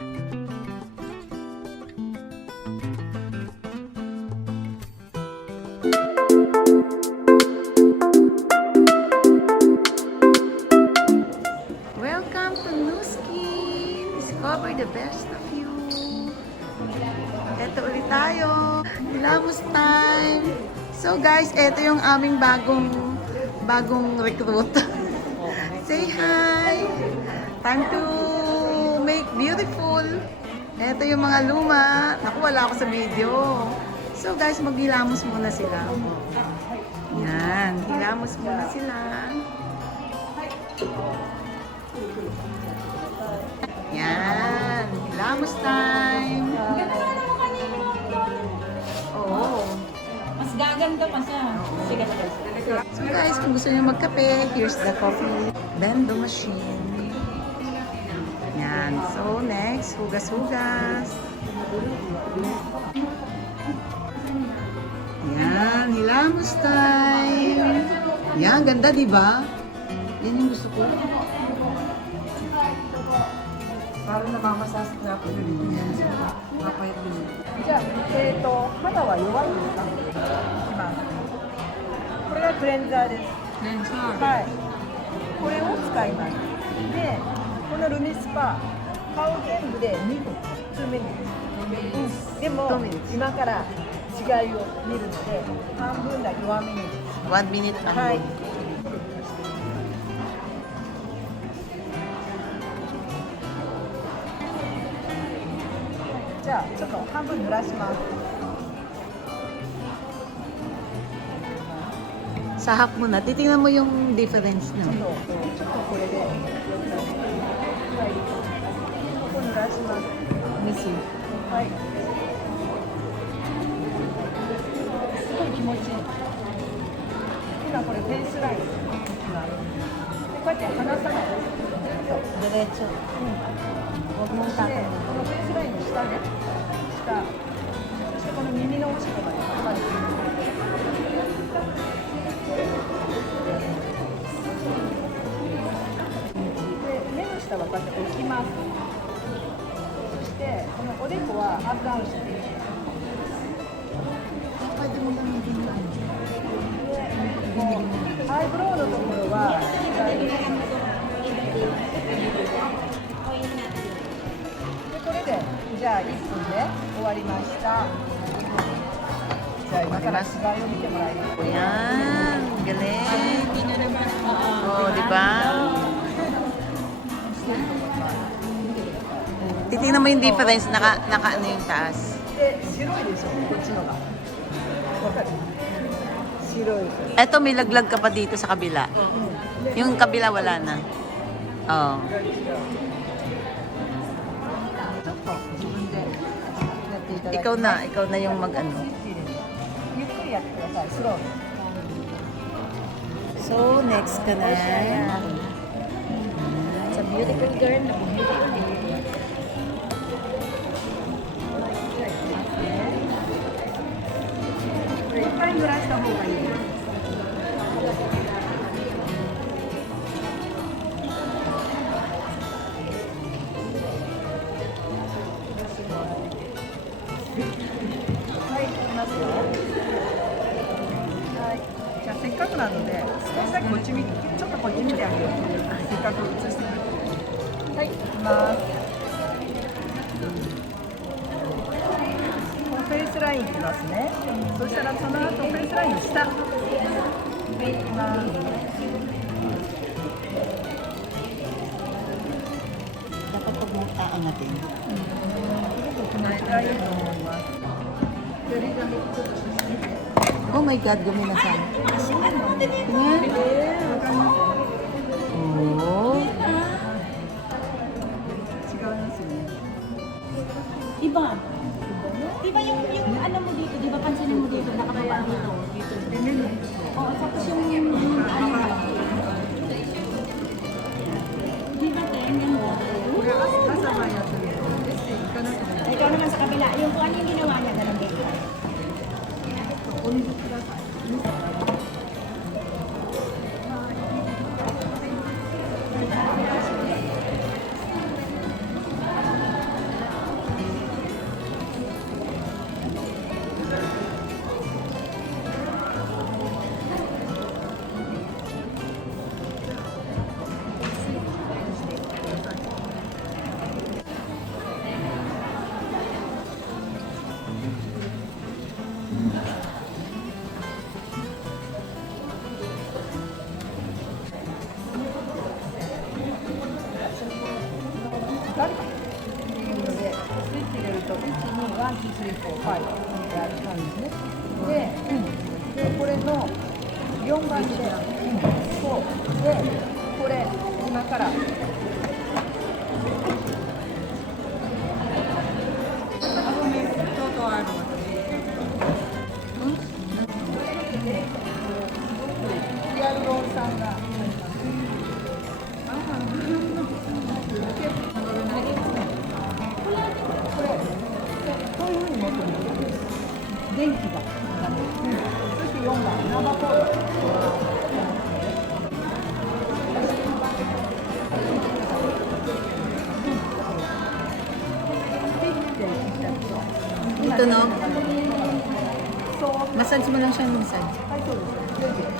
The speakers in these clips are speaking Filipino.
Welcome to Nuskin! Discover the best of you! Eto ulit tayo! Hilamos time! So guys, eto yung aming bagong recruit. Say hi! Time to make beautiful! Eto yung mga luma. Naku, wala ako sa video. So guys, maghilamos muna sila. Yan, hilamos muna sila. Yan. Hilamos time. Oo. Mas gaganda pa siya. Sige, sige. So guys, kung gusto niyo magkape, here's the coffee bendo machine. Yan. So next, hugas-hugas. Yan. Hilamos time. Yan. Ganda, di ba? Yan yung gusto ko. Parang namamasas na ako yun. Mapayat din. じゃあ、肌は弱いですか？いきます。これがクレンザーです。はい。これを使います。で、このルミスパ、顔全部で2分、2ミニです。でも、今から違いを見るので、半分だけ弱めに。 1 minute lang. はい。じゃあ、ちょっと半分濡らします。 Sa half muna. Titingnan mo yung difference, ちょっ no? とこれで、はい、ここ濡らします。 Missy. はい。すごい気持ちいい。今これフェイスライン。今でこうやって離さない。そう。 Diretso. Huwag mong で、 tatay. このフェイスラインの下ね。下。そしてこの耳の後ろまで引っ張る。で、目の下はこうやって置きます。そしてこのおでこはアップダウンしていい。 Pwede mo lang yung tingnan. アイブロウのところはでこれでじゃあ1分で終わりました。じゃあ今から芝居を見てもらいます。 Yan. Galing. Oh, di ba? Titingnan mo yung difference. Naka ano yung taas. で白いでしょこっちのが。わかる？白い。 Eto, may laglag ka pa dito sa kabila. Yung kabila wala na. Oh. ちょっと自分でやっていただいて。 Ikaw na yung mag-ano. ゆっくりやってください。スロー。 So, next ka na. It's a beautiful girl na beautiful. これいっぱい濡らした方がいい。 はい、いきますよ。はい。じゃあせっかくなので少しだけこっち見て、ちょっとこっち見てあげよう。せっかく映してくれて。はい、いきます。このフェイスラインいきますね。そしたらその後フェイスラインの下。はい、いきます。 Dapat pag mutaan natin. このぐらいいいと思います。ちょっと写真。 Oh my God, guminasan. Tingnan. Oh. 違いますよね。 Iba. Iba yung ano mo dito, di ba pansinin mo dito, nakababa dito. Dito. Oo, tapos yung ano mo. Di ba, Ten? Ganda. これ朝晩やってるとエステ行かなくても Ikaw naman sa kabila, yung kung ano yung ginawa niya, ganun dito. お水ください。かっていうので、スイッチ入れると、1、2、1、2、3、4、5ってある感じですね。で、これの4番で、そう。で、これ、今から、ヒアルロン酸がこれ、こういうふうに持ってるんです。電気が。そして4番、ナバコール。Ito, no? そう。 Massage mo lang siya, massage. はい、そうで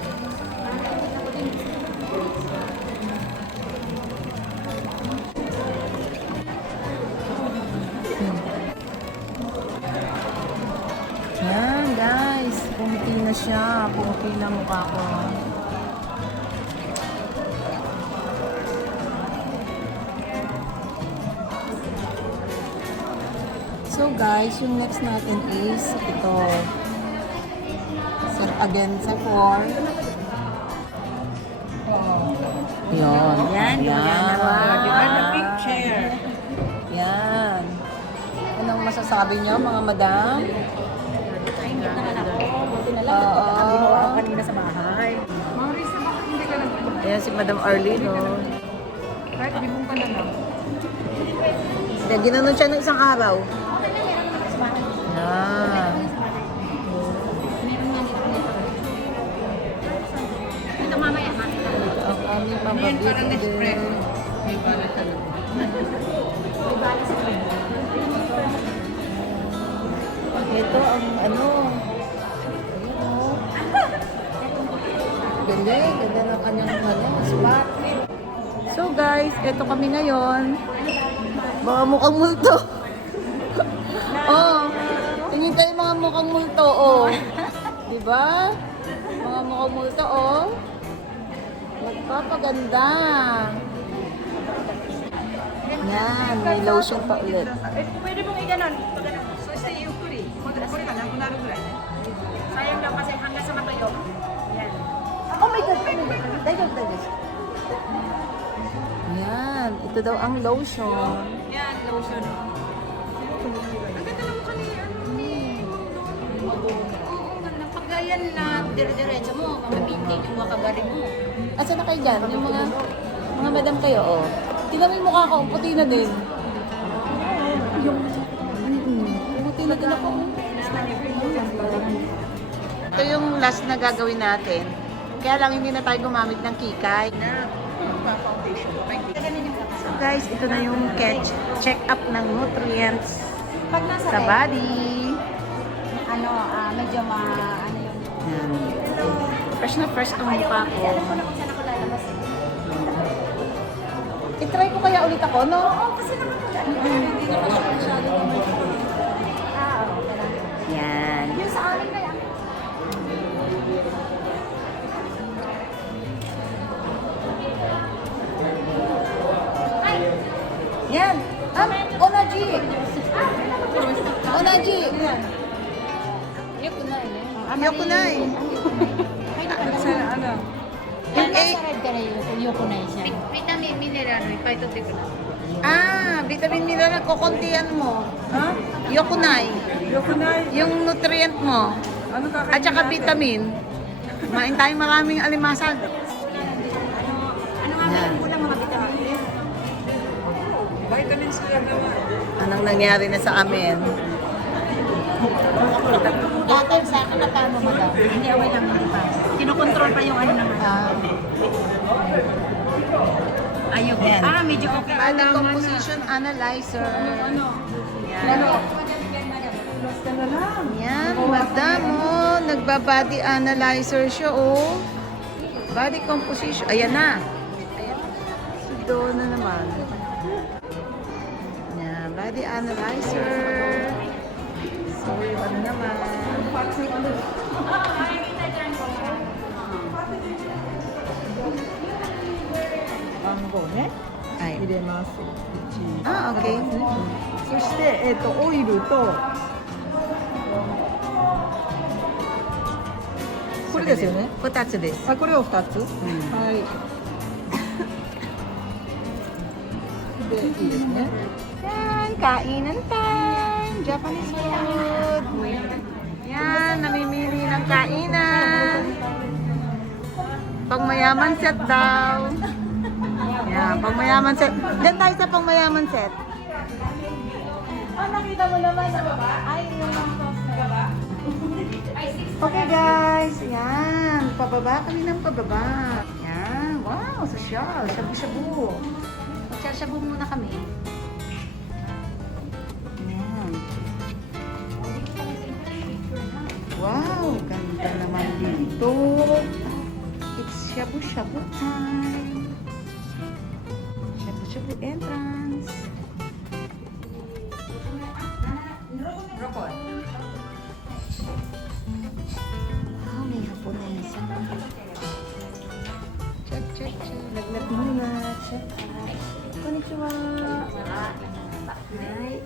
す。Yan, guys. Pumuti na siya. Pumuti na mukha ko. So, guys, yung next natin is ito. Sir, again, sa 4. Yan. Yan. Picture. Yan. Anong masasabi niyo, mga madam? Nainggit naman ako. Buti na lang. Oo. Ang ginawa ko kanina sa bahay. Marisa, bakit hindi ka nag- Ayan si Madam Arlene, no? Kahit libong ka na lang. Kaya ginanon siya ng isang araw. Ah. Meron nga dito nito. Ito mamaya, makita ko. Ang aming pambabit din. May bala talaga. May bala sa friend. Ito ang ano. Ayan, oh. Ganda, ganda ng kanyang ano, spot. So guys, ito kami ngayon. Mga mukhang multo. Oh, tingin tayo mga mukhang multo, oh. Diba? Mga mukhang multo, oh. Magpapaganda. Yan, may lotion pa ulit. Pwede mong i-ganon. そしてゆっくり、これがなくなるぐらいね。 Sayang lang kasi hanggang sa matuyo. Yan. Oh my God! Oh my God! Daigag, daigag. Yan. Ito daw ang lotion. Yan, lotion. Ang ganda ng mukha ni Oo, ganda. Pag yan na dire-diretso mo, mamaintain yung wakagari mo. Asa na kayo dyan? Yung mga madam kayo, oh. Tingnan mo yung mukha ko, puti na din. Puti na din ako. Ito yung last na gagawin natin. Kaya lang hindi na tayo gumamit ng kikay. foundation. So guys, ito na yung check-up ng nutrients Pag nasa sa red, body. ano, medyo ano yung... Yan. Fresh na fresh ang mukha ko. Alam ko na kung saan ako lalabas. I-try ko kaya ulit ako, no? Oo, kasi naman ko hindi naman siya masyado naman. Oo, talaga. Yan. Yung sa amin kaya. Yan. Onaji. Onaji. Yokunai. Ano? Yung A. Vitamin, mineral, phytotecular. Vitamin mineral, kukuntian mo. Ha? Yokunai. Yokunai. Yung nutrient mo. Ano kakainin At saka natin? vitamin. Main tayong maraming alimasag. Ano nga meron ko lang mga vitamin? Vitamin C lang naman. Anong nangyari na sa amin? Dati sa akin na paano madam? Hindi, away lang, hindi pa. Kinokontrol pa yung ano naman. Ayok. Yan. Medyo okay. Body composition analyzer. Yan. Basta na lang. Yan, madam, oh. Nagba-body analyzer siya, oh. Body composition. Ayan na. Ayan. So, doon na naman. Yan, body analyzer. So, yung ano naman. Ang go, ne? はい入れます。あ、OK。そして、オイルと、これですよね。 2つです。あ、これを2つ、はいで、いいですね。 Yan, kainan time! Japanese food! Yan, namimili ng kainan. Pangmayaman set daw. Yan, pangmayaman set. Diyan tayo sa pangmayaman set. Oh, nakita mo naman sa baba? Ay, yung sauce na baba. Okay guys, yan. Pababa kami ng pababa. Yan, wow, social. Shabu-shabu. Magsashabu muna kami. Yan. Wow, ganda naman dito. It's shabu-shabu time. Shabu-shabu entrance. Wow, may Haponesa. Check, check, check. Laglag muna. Check. Konnichiwa. Hi.